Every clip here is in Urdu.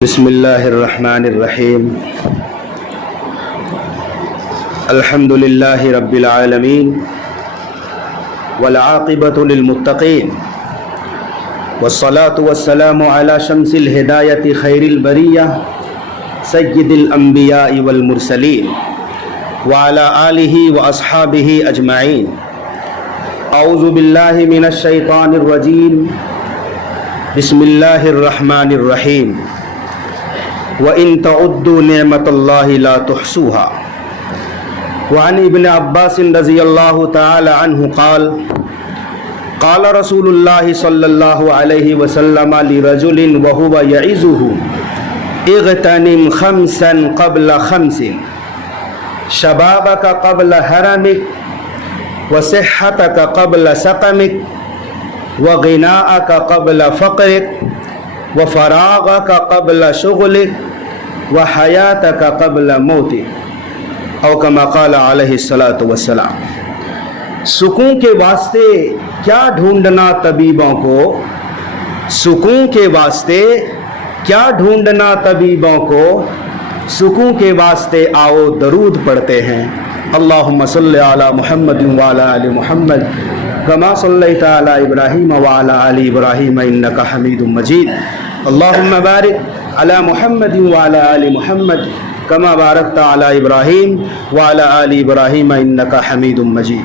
بسم اللہ الرحمن الرحیم الحمد للہ رب العالمین والعاقبۃ للمتقین والصلاة والسلام علی شمس الہدایۃ خیر البریہ سید الانبیاء والمرسلین وعلی آلہ واصحابہ اجمعین اعوذ باللہ من الشیطان الرجیم بسم اللہ الرحمن الرحیم وَإِن تَعُدُّوا نِعْمَةَ اللَّهِ لَا تُحْصُوهَا وعن ابن عباس رضی اللہ تعالی عنہ قال قال رسول اللہ صلی اللہ علیہ وسلم لرجل وهو يعظه اغتنم خمسا قبل خمس شبابك قبل هرمك وصحتك قبل سقمك وغناءك قبل فقرك وفراغك قبل شغلك وحیاتک قبل موتک او کما قال علیہ الصلاۃ والسلام۔ سکون کے واسطے کیا ڈھونڈنا طبیبوں کو، سکون کے واسطے کیا ڈھونڈنا طبیبوں کو، سکون کے واسطے آؤ درود پڑھتے ہیں۔ اللہم صلی علی محمد وعلی آل محمد کما صلیت علی ابراہیم وعلی آل ابراہیم انک حمید مجید۔ اللہم بارک علی محمد وعلی آل محمد کما بارکت علی ابراہیم وعلی آل ابراہیم انک حمید مجید۔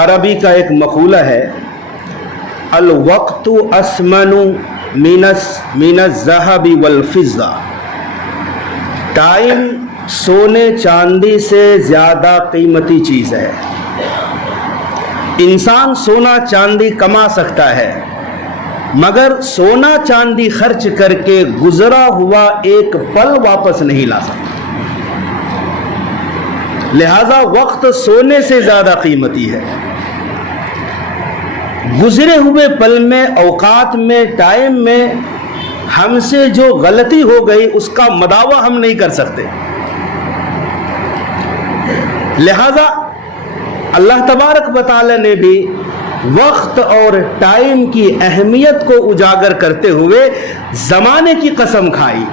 عربی کا ایک مقولہ ہے الوقت اثمن من الذهب والفضہ، ٹائم سونے چاندی سے زیادہ قیمتی چیز ہے۔ انسان سونا چاندی کما سکتا ہے مگر سونا چاندی خرچ کر کے گزرا ہوا ایک پل واپس نہیں لا سکتا، لہذا وقت سونے سے زیادہ قیمتی ہے۔ گزرے ہوئے پل میں، اوقات میں، ٹائم میں ہم سے جو غلطی ہو گئی اس کا مداوع ہم نہیں کر سکتے، لہذا اللہ تبارک و تعالی نے بھی وقت اور ٹائم کی اہمیت کو اجاگر کرتے ہوئے زمانے کی قسم کھائی۔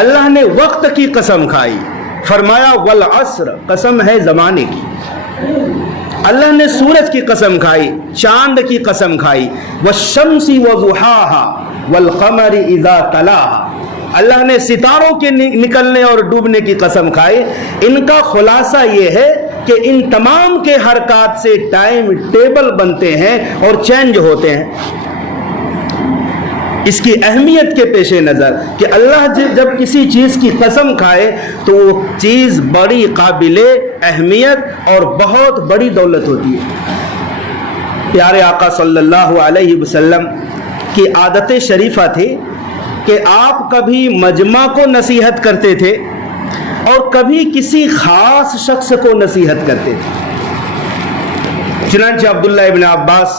اللہ نے وقت کی قسم کھائی، فرمایا والعصر، قسم ہے زمانے کی۔ اللہ نے سورج کی قسم کھائی، چاند کی قسم کھائی، والشمس وضحاها والقمر اذا تلاها۔ اللہ نے ستاروں کے نکلنے اور ڈوبنے کی قسم کھائی۔ ان کا خلاصہ یہ ہے کہ ان تمام کے حرکات سے ٹائم ٹیبل بنتے ہیں اور چینج ہوتے ہیں۔ اس کی اہمیت کے پیش نظر کہ اللہ جب کسی چیز کی قسم کھائے تو وہ چیز بڑی قابل اہمیت اور بہت بڑی دولت ہوتی ہے۔ پیارے آقا صلی اللہ علیہ وسلم کی عادت شریفہ تھی کہ آپ کبھی مجمع کو نصیحت کرتے تھے اور کبھی کسی خاص شخص کو نصیحت کرتے تھے۔ چنانچہ عبداللہ ابن عباس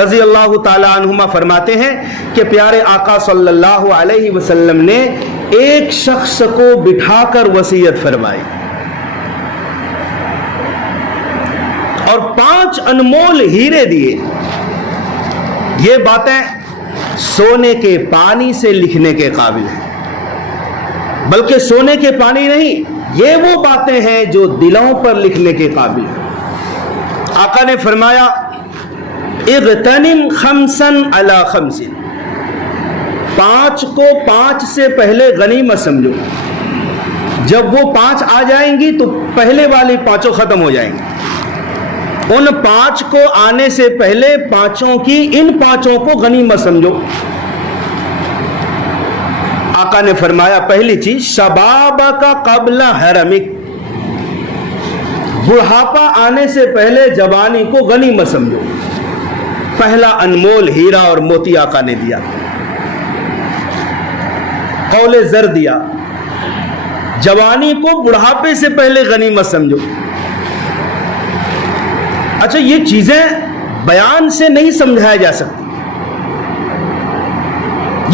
رضی اللہ تعالی عنہما فرماتے ہیں کہ پیارے آقا صلی اللہ علیہ وسلم نے ایک شخص کو بٹھا کر وصیت فرمائی اور 5 انمول ہیرے دیے۔ یہ باتیں سونے کے پانی سے لکھنے کے قابل ہیں، بلکہ سونے کے پانی نہیں، یہ وہ باتیں ہیں جو دلوں پر لکھنے کے قابل ہیں۔ آقا نے فرمایا اغتنم خمسا علی خمس، 5 کو 5 سے پہلے غنیمت سمجھو، جب وہ 5 آ جائیں گی تو پہلے والی 5 ختم ہو جائیں گی۔ ان 5 کو آنے سے پہلے ان 5 کو غنیمت سمجھو۔ آقا نے فرمایا پہلی چیز شبابک قبل حرمک، بڑھاپا آنے سے پہلے جوانی کو غنیمت سمجھو۔ پہلا انمول ہیرا اور موتی آقا نے دیا، قول زر دیا، جوانی کو بڑھاپے سے پہلے غنیمت سمجھو۔ اچھا، یہ چیزیں بیان سے نہیں سمجھایا جا سکتی،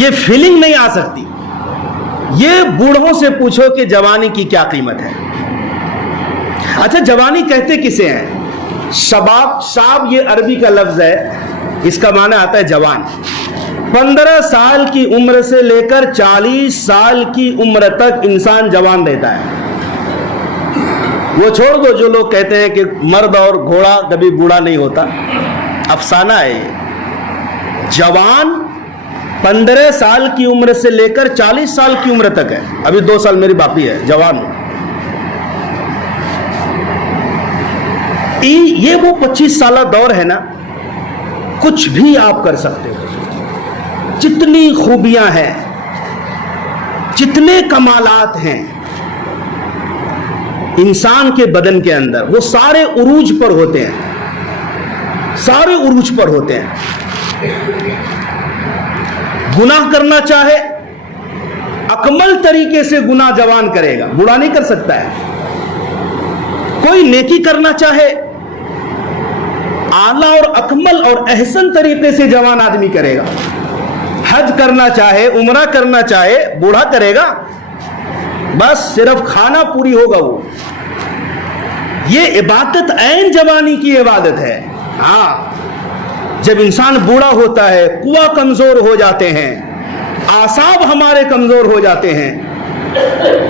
یہ فیلنگ نہیں آ سکتی۔ یہ بوڑھوں سے پوچھو کہ جوانی کی کیا قیمت ہے۔ اچھا، جوانی کہتے کسے ہیں؟ شباب، شاب یہ عربی کا لفظ ہے، اس کا معنی آتا ہے جوان. 15 سال کی عمر سے لے کر 40 سال کی عمر تک انسان جوان رہتا ہے. وہ چھوڑ دو جو لوگ کہتے ہیں کہ مرد اور گھوڑا کبھی بوڑھا نہیں ہوتا، افسانہ ہے یہ. جوان 15 سال کی عمر سے لے کر 40 سال کی عمر تک ہے. ابھی 2 سال میری باقی ہے، جوان ہوں. یہ وہ 25 سالہ دور ہے نا، کچھ بھی آپ کر سکتے ہو. جتنی خوبیاں ہیں، جتنے کمالات ہیں انسان کے بدن کے اندر، وہ سارے عروج پر ہوتے ہیں، سارے عروج پر ہوتے ہیں. گناہ کرنا چاہے اکمل طریقے سے گناہ جوان کرے گا، بوڑھا نہیں کر سکتا ہے. کوئی نیکی کرنا چاہے اعلیٰ اور اکمل اور احسن طریقے سے جوان آدمی کرے گا. حج کرنا چاہے، عمرہ کرنا چاہے، بوڑھا کرے گا. بس صرف کھانا پوری ہوگا وہ. یہ عبادت عین جوانی کی عبادت ہے. ہاں، جب انسان بوڑھا ہوتا ہے، قوہ کمزور ہو جاتے ہیں، اعصاب ہمارے کمزور ہو جاتے ہیں،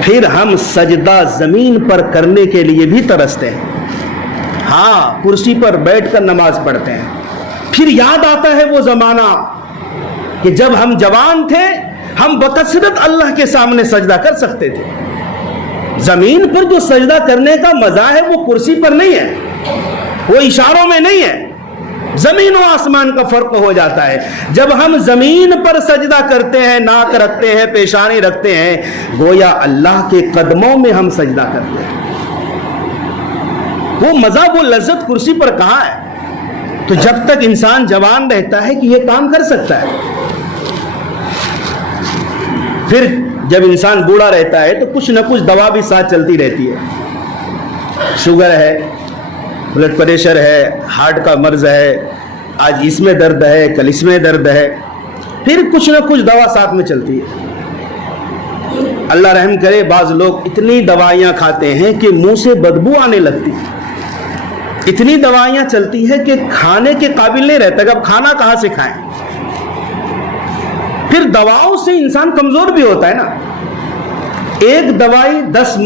پھر ہم سجدہ زمین پر کرنے کے لیے بھی ترستے ہیں. ہاں، کرسی پر بیٹھ کر نماز پڑھتے ہیں. پھر یاد آتا ہے وہ زمانہ کہ جب ہم جوان تھے، ہم بکثرت اللہ کے سامنے سجدہ کر سکتے تھے. زمین پر جو سجدہ کرنے کا مزہ ہے وہ کرسی پر نہیں ہے، وہ اشاروں میں نہیں ہے. زمین و آسمان کا فرق ہو جاتا ہے. جب ہم زمین پر سجدہ کرتے ہیں، ناک رکھتے ہیں، پیشانی رکھتے ہیں، گویا اللہ کے قدموں میں ہم سجدہ کرتے ہیں. وہ مزہ، وہ لذت کرسی پر کہاں ہے؟ تو جب تک انسان جوان رہتا ہے کہ یہ کام کر سکتا ہے. پھر جب انسان بوڑھا رہتا ہے تو کچھ نہ کچھ دوا بھی ساتھ چلتی رہتی ہے. شوگر ہے، بلڈ پریشر ہے، ہارٹ کا مرض ہے، آج اس میں درد ہے، کل اس میں درد ہے. پھر کچھ نہ کچھ دوا ساتھ میں چلتی ہے. اللہ رحم کرے، بعض لوگ اتنی دوائیاں کھاتے ہیں کہ منہ سے بدبو آنے لگتی ہے. اتنی دوائیاں چلتی ہے کہ کھانے کے قابل نہیں رہتا کہ اب کھانا کہاں سے کھائیں. پھر دواؤں سے انسان کمزور بھی ہوتا ہے نا. ایک دوائی 10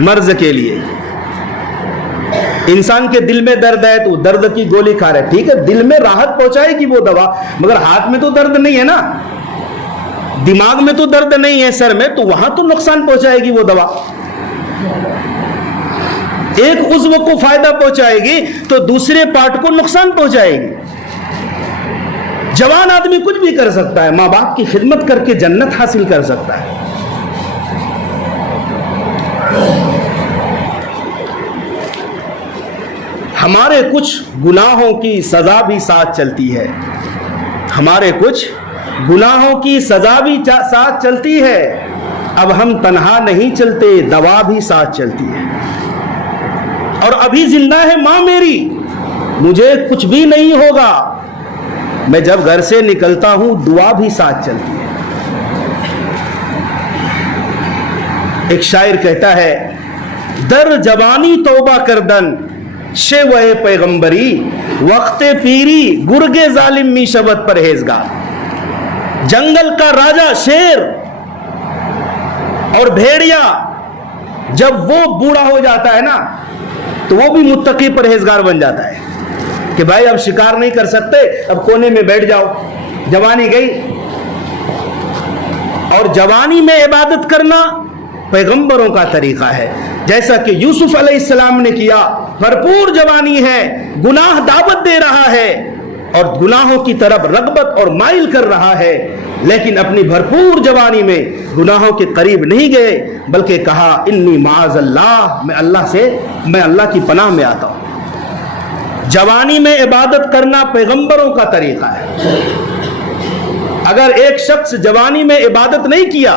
مرض کے لیے. انسان کے دل میں درد ہے تو درد کی گولی کھا رہے، ٹھیک ہے، دل میں راحت پہنچائے گی وہ دوا، مگر ہاتھ میں تو درد نہیں ہے نا، دماغ میں تو درد نہیں ہے، سر میں، تو وہاں تو نقصان پہنچائے گی وہ دوا. ایک عضو کو فائدہ پہنچائے گی تو دوسرے پارٹ کو نقصان پہنچائے گی. جوان آدمی کچھ بھی کر سکتا ہے، ماں باپ کی خدمت کر کے جنت حاصل کر سکتا ہے. ہمارے کچھ گناہوں کی سزا بھی ساتھ چلتی ہے. ہمارے کچھ گناہوں کی سزا بھی ساتھ چلتی ہے. اب ہم تنہا نہیں چلتے، دوا بھی ساتھ چلتی ہے. اور ابھی زندہ ہے ماں میری، مجھے کچھ بھی نہیں ہوگا. میں جب گھر سے نکلتا ہوں دعا بھی ساتھ چلتی ہے. ایک شاعر کہتا ہے، در جوانی توبہ کردن شیوہ پیغمبری، وقت پیری گرگ ظالم می شبت پرہیزگار. جنگل کا راجا شیر اور بھیڑیا جب وہ بوڑھا ہو جاتا ہے نا تو وہ بھی متقی پرہیزگار بن جاتا ہے کہ بھائی اب شکار نہیں کر سکتے، اب کونے میں بیٹھ جاؤ، جوانی گئی. اور جوانی میں عبادت کرنا پیغمبروں کا طریقہ ہے، جیسا کہ یوسف علیہ السلام نے کیا. بھرپور جوانی ہے، گناہ دعوت دے رہا ہے اور گناہوں کی طرف رغبت اور مائل کر رہا ہے، لیکن اپنی بھرپور جوانی میں گناہوں کے قریب نہیں گئے، بلکہ کہا انی معاذ اللہ، میں اللہ کی پناہ میں آتا ہوں. جوانی میں عبادت کرنا پیغمبروں کا طریقہ ہے. اگر ایک شخص جوانی میں عبادت نہیں کیا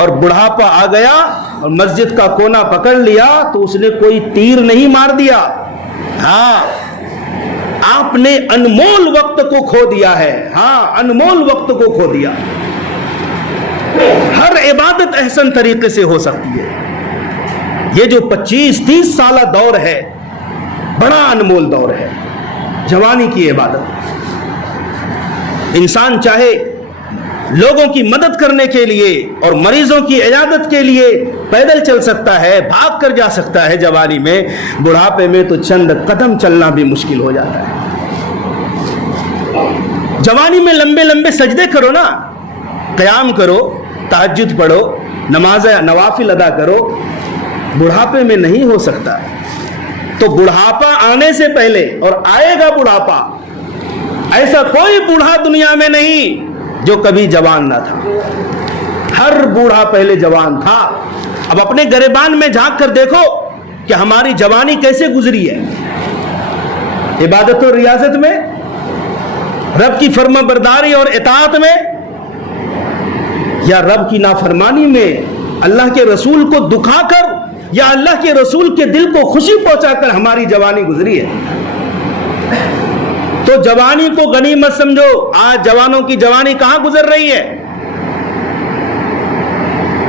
اور بڑھاپا آ گیا اور مسجد کا کونا پکڑ لیا تو اس نے کوئی تیر نہیں مار دیا. ہاں، آپ نے انمول وقت کو کھو دیا ہے. ہاں، انمول وقت کو کھو دیا. ہر عبادت احسن طریقے سے ہو سکتی ہے. یہ جو 25-30 سالہ دور ہے بڑا انمول دور ہے. جوانی کی عبادت. انسان چاہے لوگوں کی مدد کرنے کے لیے اور مریضوں کی عیادت کے لیے پیدل چل سکتا ہے, بھاگ کر جا سکتا ہے جوانی میں, بڑھاپے میں تو چند قدم چلنا بھی مشکل ہو جاتا ہے. جوانی میں لمبے لمبے سجدے کرو نا, قیام کرو, تہجد پڑھو, نماز نوافل ادا کرو. بڑھاپے میں نہیں ہو سکتا. تو بڑھاپا آنے سے پہلے, اور آئے گا بڑھاپا, ایسا کوئی بوڑھا دنیا میں نہیں جو کبھی جوان نہ تھا. ہر بوڑھا پہلے جوان تھا. اب اپنے گریبان میں جھانک کر دیکھو کہ ہماری جوانی کیسے گزری ہے. عبادت و ریاضت میں, رب کی فرما برداری اور اطاعت میں, یا رب کی نافرمانی میں, اللہ کے رسول کو دکھا کر یا اللہ کے رسول کے دل کو خوشی پہنچا کر ہماری جوانی گزری ہے. تو جوانی کو غنیمت سمجھو. آج جوانوں کی جوانی کہاں گزر رہی ہے؟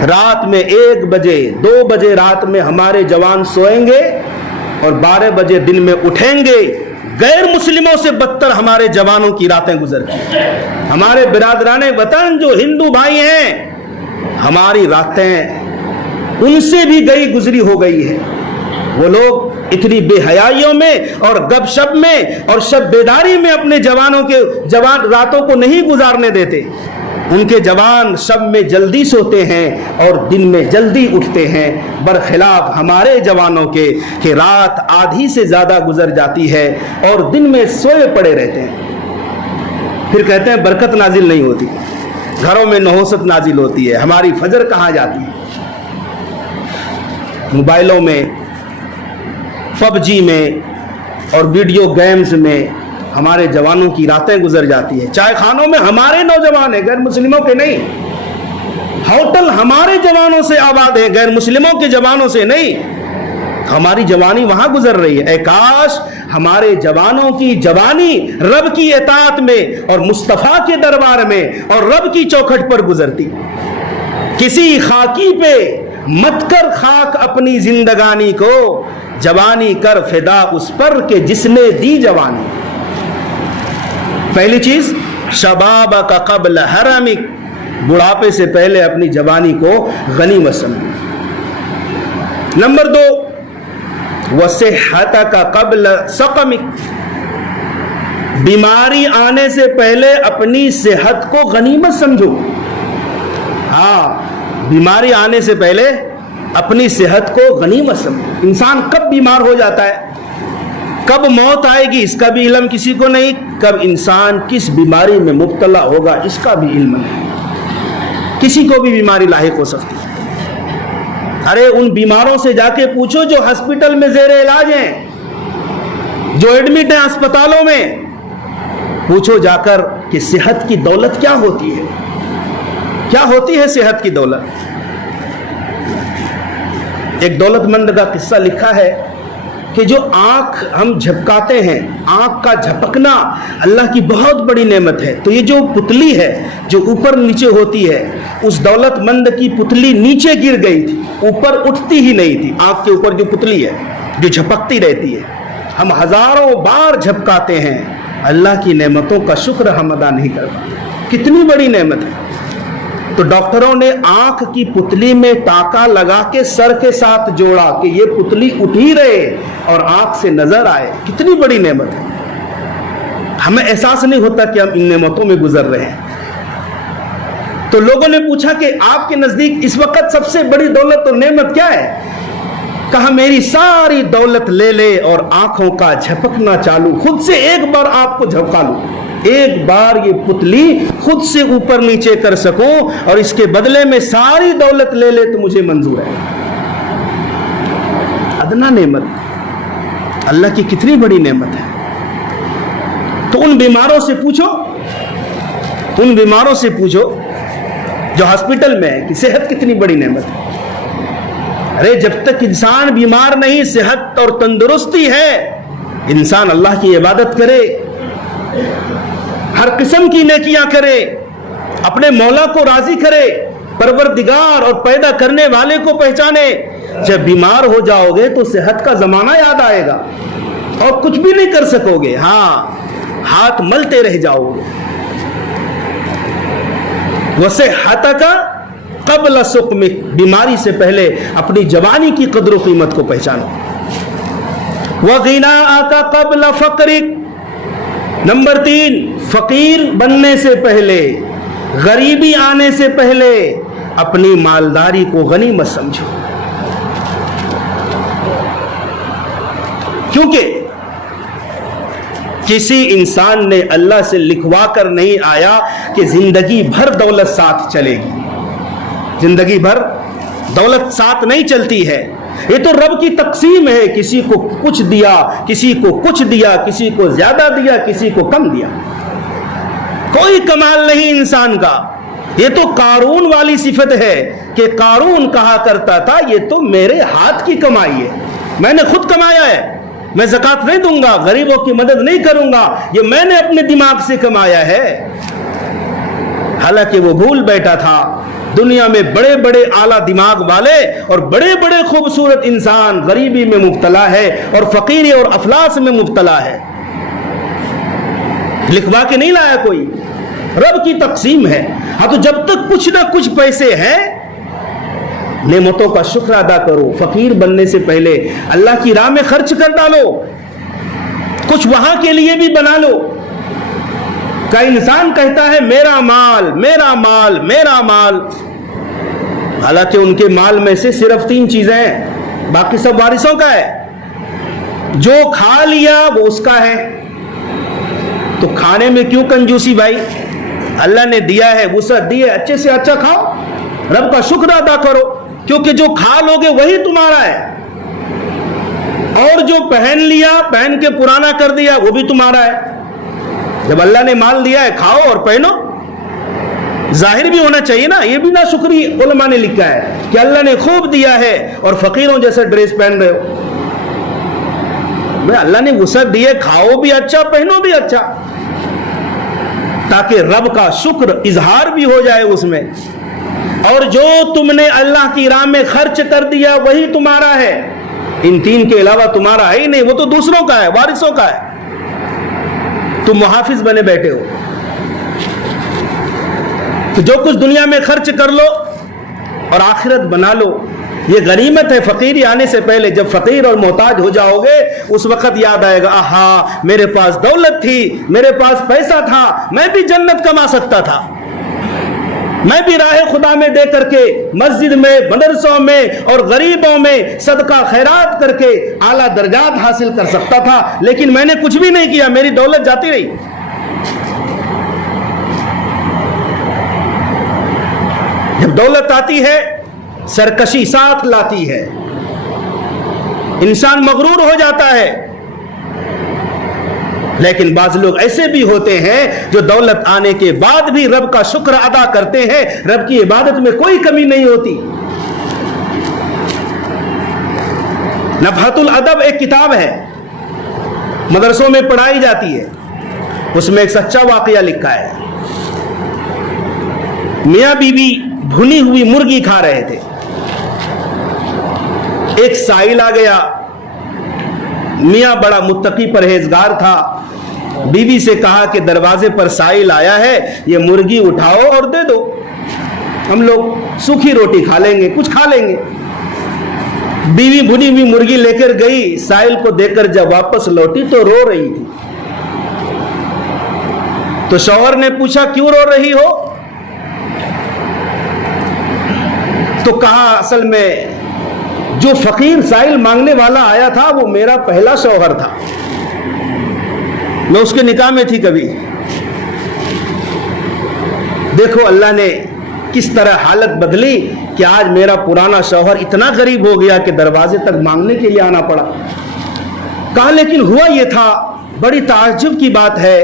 رات میں 1 بجے 2 بجے رات میں ہمارے جوان سوئیں گے اور 12 بجے دن میں اٹھیں گے. غیر مسلموں سے بدتر ہمارے جوانوں کی راتیں گزرتی ہیں. ہمارے برادران وطن جو ہندو بھائی ہیں, ہماری راتیں ان سے بھی گئی گزری ہو گئی ہے. وہ لوگ اتنی بے حیائیوں میں اور گپ شپ میں اور شب بیداری میں اپنے جوانوں کے راتوں کو نہیں گزارنے دیتے. ان کے جوان شب میں جلدی سوتے ہیں اور دن میں جلدی اٹھتے ہیں, برخلاف ہمارے جوانوں کے کہ رات آدھی سے زیادہ گزر جاتی ہے اور دن میں سوئے پڑے رہتے ہیں. پھر کہتے ہیں برکت نازل نہیں ہوتی, گھروں میں نحوست نازل ہوتی ہے. ہماری فجر کہاں جاتی ہے؟ موبائلوں میں, پب جی میں اور ویڈیو گیمز میں ہمارے جوانوں کی راتیں گزر جاتی ہیں. چائے خانوں میں ہمارے نوجوان ہیں, غیر مسلموں کے نہیں. ہوٹل ہمارے جوانوں سے آباد ہیں, غیر مسلموں کے جوانوں سے نہیں. ہماری جوانی وہاں گزر رہی ہے. اے کاش ہمارے جوانوں کی جوانی رب کی اطاعت میں اور مصطفیٰ کے دربار میں اور رب کی چوکھٹ پر گزرتی. کسی خاکی پہ مت کر خاک اپنی زندگانی کو, جوانی کر فدا اس پر کہ جس نے دی جوانی. پہلی چیز شباب کا قبل حرمک, بڑھاپے سے پہلے اپنی جوانی کو غنیمت سمجھو. نمبر 2 وصحتک قبل سقمک, بیماری آنے سے پہلے اپنی صحت کو غنیمت سمجھو. ہاں, بیماری آنے سے پہلے اپنی صحت کو غنیمت سمجھو. انسان کب بیمار ہو جاتا ہے, کب موت آئے گی اس کا بھی علم کسی کو نہیں, کب انسان کس بیماری میں مبتلا ہوگا اس کا بھی علم نہیں. کسی کو بھی بیماری لاحق ہو سکتی ہے. ارے ان بیماروں سے جا کے پوچھو جو ہسپتال میں زیر علاج ہیں, جو ایڈمٹ ہیں اسپتالوں میں, پوچھو جا کر کہ صحت کی دولت کیا ہوتی ہے, کیا ہوتی ہے صحت کی دولت. ایک دولت مند کا قصہ لکھا ہے کہ جو آنکھ ہم جھپکاتے ہیں, آنکھ کا جھپکنا اللہ کی بہت بڑی نعمت ہے. تو یہ جو پتلی ہے جو اوپر نیچے ہوتی ہے, اس دولت مند کی پتلی نیچے گر گئی تھی, اوپر اٹھتی ہی نہیں تھی. آنکھ کے اوپر جو پتلی ہے جو جھپکتی رہتی ہے, ہم ہزاروں بار جھپکاتے ہیں, اللہ کی نعمتوں کا شکر ہم ادا نہیں کر پاتے. کتنی بڑی نعمت ہے. تو ڈاکٹروں نے آنکھ کی پتلی میں ٹانکا لگا کے سر کے ساتھ جوڑا کہ یہ پتلی اٹھ ہی رہے اور آنکھ سے نظر آئے. کتنی بڑی نعمت ہے. ہمیں احساس نہیں ہوتا کہ ہم ان نعمتوں میں گزر رہے ہیں. تو لوگوں نے پوچھا کہ آپ کے نزدیک اس وقت سب سے بڑی دولت اور نعمت کیا ہے؟ کہا میری ساری دولت لے لے اور آنکھوں کا جھپکنا چالو, خود سے ایک بار آپ کو جھپکا لوں, ایک بار یہ پتلی خود سے اوپر نیچے کر سکوں اور اس کے بدلے میں ساری دولت لے لے تو مجھے منظور ہے. ادنا نعمت اللہ کی کتنی بڑی نعمت ہے. تو ان بیماروں سے پوچھو, ان بیماروں سے پوچھو جو ہاسپٹل میں ہے کہ صحت کتنی بڑی نعمت ہے. ارے جب تک انسان بیمار نہیں, صحت اور تندرستی ہے, انسان اللہ کی عبادت کرے, ہر قسم کی نیکیاں کرے, اپنے مولا کو راضی کرے, پروردگار اور پیدا کرنے والے کو پہچانے. جب بیمار ہو جاؤ گے تو صحت کا زمانہ یاد آئے گا. اور کچھ بھی نہیں کر سکو گے، ہاں ہاتھ ملتے رہ جاؤ گے۔ وصحتک قبل سقمک، بیماری سے پہلے اپنی جوانی کی قدر و قیمت کو پہچانو۔ وغناءک قبل فقرک، نمبر 3، فقیر بننے سے پہلے، غریبی آنے سے پہلے اپنی مالداری کو غنیمت سمجھو، کیونکہ کسی انسان نے اللہ سے لکھوا کر نہیں آیا کہ زندگی بھر دولت ساتھ چلے گی، زندگی بھر دولت ساتھ نہیں چلتی ہے، یہ تو رب کی تقسیم ہے، کسی کو کچھ دیا، کسی کو کچھ دیا، کسی کو زیادہ دیا، کسی کو کم دیا، کوئی کمال نہیں انسان کا۔ یہ تو قارون والی صفت ہے کہ قارون کہا کرتا تھا یہ تو میرے ہاتھ کی کمائی ہے، میں نے خود کمایا ہے، میں زکوٰۃ نہیں دوں گا، غریبوں کی مدد نہیں کروں گا، یہ میں نے اپنے دماغ سے کمایا ہے۔ حالانکہ وہ بھول بیٹھا تھا دنیا میں بڑے بڑے اعلیٰ دماغ والے اور بڑے بڑے خوبصورت انسان غریبی میں مبتلا ہے اور فقیری اور افلاس میں مبتلا ہے، لکھوا کے نہیں لایا کوئی، رب کی تقسیم ہے۔ ہاں تو جب تک کچھ نہ کچھ پیسے ہیں نعمتوں کا شکر ادا کرو، فقیر بننے سے پہلے اللہ کی راہ میں خرچ کر ڈالو، کچھ وہاں کے لیے بھی بنا لو۔ کا انسان کہتا ہے میرا مال میرا مال میرا مال، حالانکہ ان کے مال میں سے صرف 3 چیزیں ہیں، باقی سب وارثوں کا ہے، جو کھا لیا وہ اس کا ہے۔ تو کھانے میں کیوں کنجوسی بھائی؟ اللہ نے دیا ہے، وسعت دی ہے، اچھے سے اچھا کھاؤ، رب کا شکر ادا کرو، کیونکہ جو کھا لوگے وہی تمہارا ہے، اور جو پہن لیا پہن کے پرانا کر دیا وہ بھی تمہارا ہے۔ جب اللہ نے مال دیا ہے کھاؤ اور پہنو، ظاہر بھی ہونا چاہیے نا، یہ بھی نہ شکری علماء نے لکھا ہے کہ اللہ نے خوب دیا ہے اور فقیروں جیسا ڈریس پہن رہے ہو۔ اللہ نے وسعت دی ہے، کھاؤ بھی اچھا پہنو بھی اچھا، تاکہ رب کا شکر اظہار بھی ہو جائے اس میں، اور جو تم نے اللہ کی راہ میں خرچ کر دیا وہی تمہارا ہے، ان 3 کے علاوہ تمہارا ہے ہی نہیں، وہ تو دوسروں کا ہے، وارثوں کا ہے، تم محافظ بنے بیٹھے ہو۔ تو جو کچھ دنیا میں خرچ کر لو اور آخرت بنا لو، یہ غنیمت ہے۔ فقیری آنے سے پہلے جب فقیر اور محتاج ہو جاؤ گے اس وقت یاد آئے گا، آہا میرے پاس دولت تھی، میرے پاس پیسہ تھا، میں بھی جنت کما سکتا تھا، میں بھی راہ خدا میں دے کر کے مسجد میں، مدرسوں میں اور غریبوں میں صدقہ خیرات کر کے اعلیٰ درجات حاصل کر سکتا تھا، لیکن میں نے کچھ بھی نہیں کیا، میری دولت جاتی رہی۔ جب دولت آتی ہے سرکشی ساتھ لاتی ہے، انسان مغرور ہو جاتا ہے، لیکن بعض لوگ ایسے بھی ہوتے ہیں جو دولت آنے کے بعد بھی رب کا شکر ادا کرتے ہیں، رب کی عبادت میں کوئی کمی نہیں ہوتی۔ نفحۃ الادب ایک کتاب ہے، مدرسوں میں پڑھائی جاتی ہے، اس میں ایک سچا واقعہ لکھا ہے۔ میاں بیوی بھنی ہوئی مرغی کھا رہے تھے، ایک سائل آ گیا، میاں بڑا متقی پرہیزگار تھا، بیوی سے کہا کہ دروازے پر سائل آیا ہے، یہ مرغی اٹھاؤ اور دے دو، ہم لوگ سوکھی روٹی کھا لیں گے، کچھ کھا لیں گے۔ بیوی بھنی ہوئی مرغی لے کر گئی، سائل کو دے کر جب واپس لوٹی تو رو رہی تھی۔ تو شوہر نے پوچھا کیوں رو رہی ہو؟ تو کہا اصل میں جو فقیر سائل مانگنے والا آیا تھا وہ میرا پہلا شوہر تھا، میں اس کے نکاح میں تھی کبھی۔ دیکھو اللہ نے کس طرح حالت بدلی کہ آج میرا پرانا شوہر اتنا غریب ہو گیا کہ دروازے تک مانگنے کے لیے آنا پڑا۔ کہا لیکن ہوا یہ تھا، بڑی تعجب کی بات ہے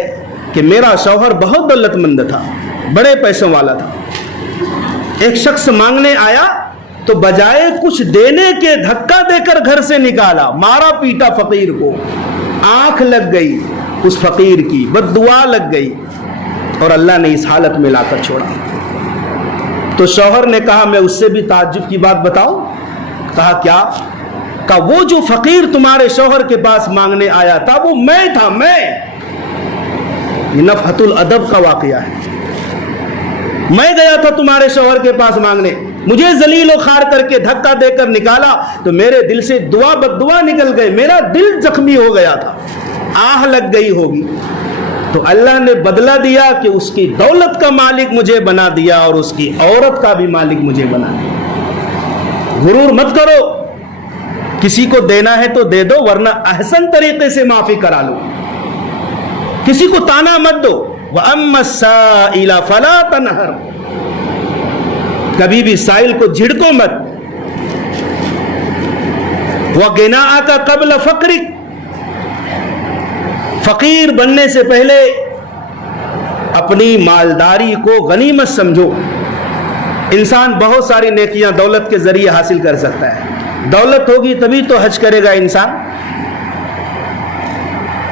کہ میرا شوہر بہت دولت مند تھا، بڑے پیسوں والا تھا، ایک شخص مانگنے آیا تو بجائے کچھ دینے کے دھکا دے کر گھر سے نکالا، مارا پیٹا فقیر کو، آنکھ لگ گئی اس فقیر کی، بد دعا لگ گئی، اور اللہ نے اس حالت میں لا کر چھوڑا۔ تو شوہر نے کہا میں اس سے بھی تعجب کی بات بتاؤں؟ کہا کیا؟ کہ وہ جو فقیر تمہارے شوہر کے پاس مانگنے آیا تھا وہ میں تھا، میں. یہ نفحۃ الادب کا واقعہ ہے. میں گیا تھا تمہارے شوہر کے پاس مانگنے، مجھے ذلیل و خوار کر کے دھکا دے کر نکالا تو میرے دل سے دعا بد دعا نکل گئے، میرا دل زخمی ہو گیا تھا، آہ لگ گئی ہوگی. تو اللہ نے بدلہ دیا کہ اس کی دولت کا مالک مجھے بنا دیا اور اس کی عورت کا بھی مالک مجھے بنا دیا. غرور مت کرو، کسی کو دینا ہے تو دے دو، ورنہ احسن طریقے سے معافی کرا لو. کسی کو تانا مت دو. وَأَمَّا السَّائِلَ فَلَا تَنْهَرْ، کبھی بھی سائل کو جھڑکو مت. وَغِنَاءَكَ قَبْلَ فَقْرِكَ، فقیر بننے سے پہلے اپنی مالداری کو غنیمت سمجھو. انسان بہت ساری نیکیاں دولت کے ذریعے حاصل کر سکتا ہے. دولت ہوگی تبھی تو حج کرے گا انسان.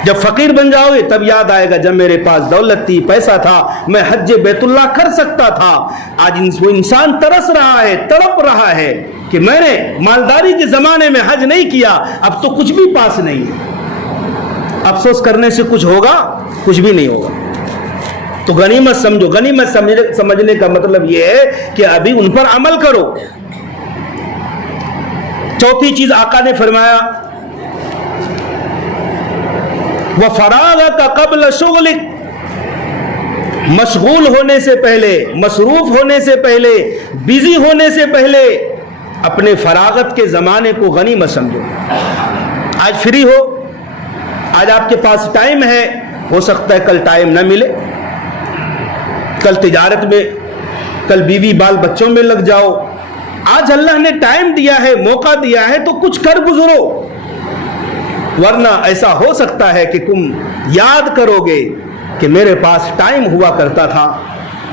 جب فقیر بن جاؤ گے تب یاد آئے گا جب میرے پاس دولت تھی، پیسہ تھا، میں حج بیت اللہ کر سکتا تھا. آج وہ انسان ترس رہا ہے، تڑپ رہا ہے کہ میں نے مالداری کے زمانے میں حج نہیں کیا، اب تو کچھ بھی پاس نہیں ہے. افسوس کرنے سے کچھ ہوگا؟ کچھ بھی نہیں ہوگا. تو غنیمت سمجھو. غنیمت سمجھنے کا مطلب یہ ہے کہ ابھی ان پر عمل کرو. چوتھی چیز آقا نے فرمایا وَفَرَاغَكَ قَبْلَ شُغْلِكَ، مشغول ہونے سے پہلے، مصروف ہونے سے پہلے، بیزی ہونے سے پہلے اپنے فراغت کے زمانے کو غنیمت سمجھو. آج فری ہو، آج آپ کے پاس ٹائم ہے، ہو سکتا ہے کل ٹائم نہ ملے، کل تجارت میں، کل بیوی بال بچوں میں لگ جاؤ. آج اللہ نے ٹائم دیا ہے، موقع دیا ہے تو کچھ کر گزرو، ورنہ ایسا ہو سکتا ہے کہ تم یاد کرو گے کہ میرے پاس ٹائم ہوا کرتا تھا،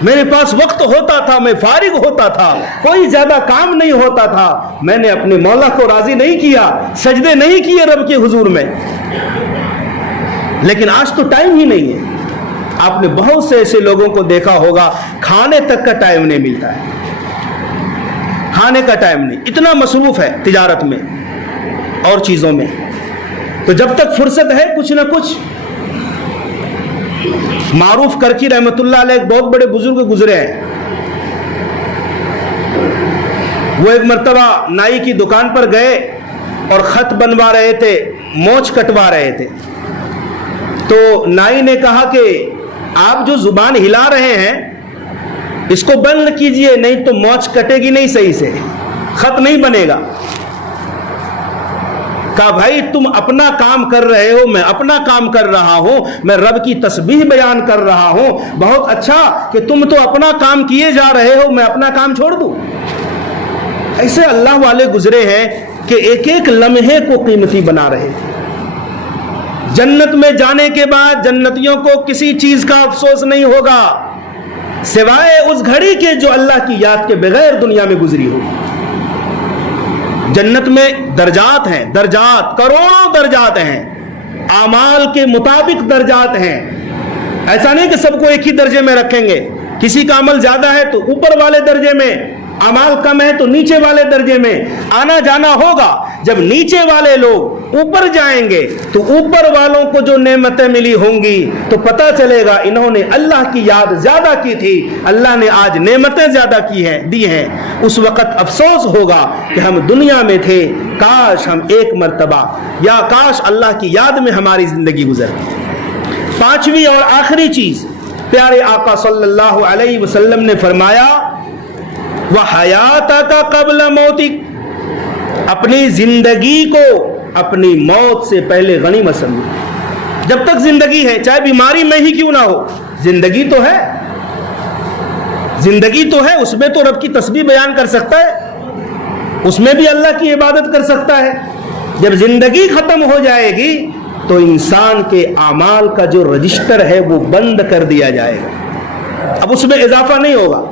میرے پاس وقت ہوتا تھا، میں فارغ ہوتا تھا، کوئی زیادہ کام نہیں ہوتا تھا، میں نے اپنے مولا کو راضی نہیں کیا، سجدے نہیں کیے رب کے حضور میں. لیکن آج تو ٹائم ہی نہیں ہے. آپ نے بہت سے ایسے لوگوں کو دیکھا ہوگا کھانے تک کا ٹائم نہیں ملتا ہے، کھانے کا ٹائم نہیں، اتنا مصروف ہے تجارت میں اور چیزوں میں. تو جب تک فرصت ہے کچھ نہ کچھ. معروف کرکی رحمت اللہ علیہ ایک بہت بڑے بزرگ گزرے ہیں. وہ ایک مرتبہ نائی کی دکان پر گئے اور خط بنوا رہے تھے، مونچھ کٹوا رہے تھے. تو نائی نے کہا کہ آپ جو زبان ہلا رہے ہیں اس کو بند کیجئے، نہیں تو مونچھ کٹے گی نہیں صحیح سے، خط نہیں بنے گا. کہا بھائی تم اپنا کام کر رہے ہو، میں اپنا کام کر رہا ہوں، میں رب کی تسبیح بیان کر رہا ہوں، بہت اچھا کہ تم تو اپنا کام کیے جا رہے ہو، میں اپنا کام چھوڑ دوں. ایسے اللہ والے گزرے ہیں کہ ایک ایک لمحے کو قیمتی بنا رہے تھے. جنت میں جانے کے بعد جنتیوں کو کسی چیز کا افسوس نہیں ہوگا سوائے اس گھڑی کے جو اللہ کی یاد کے بغیر دنیا میں گزری ہو. جنت میں درجات ہیں، درجات، کروڑوں درجات ہیں، اعمال کے مطابق درجات ہیں. ایسا نہیں کہ سب کو ایک ہی درجے میں رکھیں گے. کسی کا عمل زیادہ ہے تو اوپر والے درجے میں، اعمال کم ہے تو نیچے والے درجے میں. آنا جانا ہوگا. جب نیچے والے لوگ اوپر جائیں گے تو اوپر والوں کو جو نعمتیں ملی ہوں گی تو پتہ چلے گا انہوں نے اللہ کی یاد زیادہ کی تھی، اللہ نے آج نعمتیں زیادہ کی ہیں، دی ہیں. اس وقت افسوس ہوگا کہ ہم دنیا میں تھے، کاش ہم ایک مرتبہ، یا کاش اللہ کی یاد میں ہماری زندگی گزرتی. پانچویں اور آخری چیز، پیارے آقا صلی اللہ علیہ وسلم نے فرمایا وَحَيَاتَكَ قَبْلَ مَوْتِكَ، اپنی زندگی کو اپنی موت سے پہلے غنیمت سمجھو. جب تک زندگی ہے، چاہے بیماری میں ہی کیوں نہ ہو، زندگی تو ہے، زندگی تو ہے، اس میں تو رب کی تسبیح بیان کر سکتا ہے، اس میں بھی اللہ کی عبادت کر سکتا ہے. جب زندگی ختم ہو جائے گی تو انسان کے اعمال کا جو رجسٹر ہے وہ بند کر دیا جائے گا، اب اس میں اضافہ نہیں ہوگا،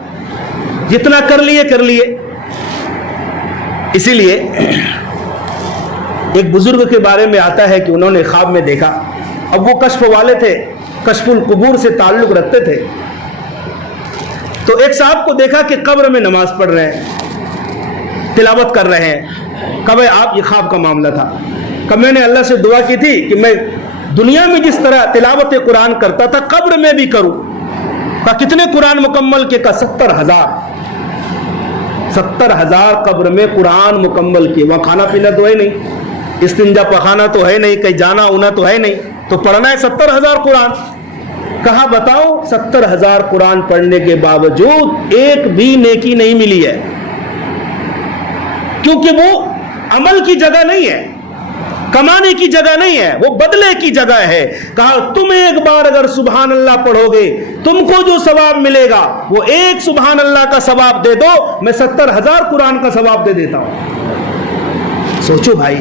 جتنا کر لیے کر لیے. اسی لیے ایک بزرگ کے بارے میں آتا ہے کہ انہوں نے خواب میں دیکھا، اب وہ کشف والے تھے، کشف القبور سے تعلق رکھتے تھے. تو ایک صاحب کو دیکھا کہ قبر میں نماز پڑھ رہے ہیں، تلاوت کر رہے ہیں. کہا بھائی آپ یہ خواب کا معاملہ تھا. کہ میں نے اللہ سے دعا کی تھی کہ میں دنیا میں جس طرح تلاوت قرآن کرتا تھا قبر میں بھی کروں. کہا کتنے قرآن مکمل کے؟ کہا 70,000. 70,000 قبر میں قرآن مکمل کیے. وہاں کھانا پینا تو ہے نہیں, استنجا پخانا تو ہے نہیں, کہیں جانا ہونا تو ہے نہیں, تو پڑھنا ہے 70,000 قرآن. کہا بتاؤ 70,000 قرآن پڑھنے کے باوجود ایک بھی نیکی نہیں ملی ہے, کیونکہ وہ عمل کی جگہ نہیں ہے, کمانے کی جگہ نہیں ہے, وہ بدلے کی جگہ ہے. کہا تم ایک بار اگر سبحان اللہ پڑھو گے تم کو جو ثواب ملے گا وہ ایک سبحان اللہ کا ثواب دے دو, میں 70,000 قرآن کا ثواب دے دیتا ہوں. سوچو بھائی,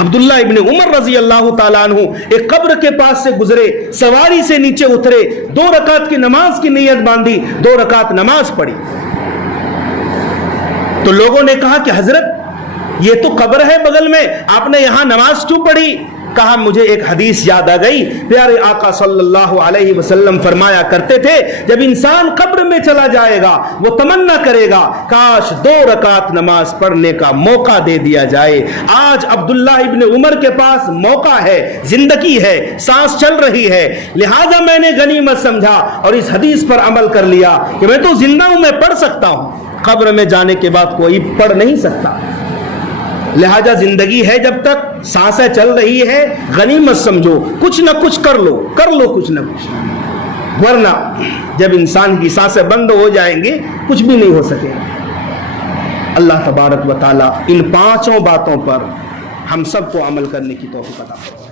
عبداللہ ابن عمر رضی اللہ تعالیٰ عنہ ایک قبر کے پاس سے گزرے, سواری سے نیچے اترے, 2 رکعت کی نماز کی نیت باندھی, 2 رکعت نماز پڑھی. تو لوگوں نے کہا کہ حضرت یہ تو قبر ہے بغل میں, آپ نے یہاں نماز کیوں پڑھی؟ کہا مجھے ایک حدیث یاد آ گئی. پیارے آقا صلی اللہ علیہ وسلم فرمایا کرتے تھے جب انسان قبر میں چلا جائے گا وہ تمنا کرے گا کاش 2 رکعت نماز پڑھنے کا موقع دے دیا جائے. آج عبداللہ ابن عمر کے پاس موقع ہے, زندگی ہے, سانس چل رہی ہے, لہذا میں نے غنیمت سمجھا اور اس حدیث پر عمل کر لیا کہ میں تو زندہ ہوں, میں پڑھ سکتا ہوں, قبر میں جانے کے بعد کوئی پڑھ نہیں سکتا. لہذا زندگی ہے جب تک سانسیں چل رہی ہے غنیمت سمجھو, کچھ نہ کچھ کر لو کچھ نہ کچھ, ورنہ جب انسان کی سانسیں بند ہو جائیں گے کچھ بھی نہیں ہو سکے. اللہ تبارک و تعالی ان 5 باتوں پر ہم سب کو عمل کرنے کی توفیق عطا فرمائے.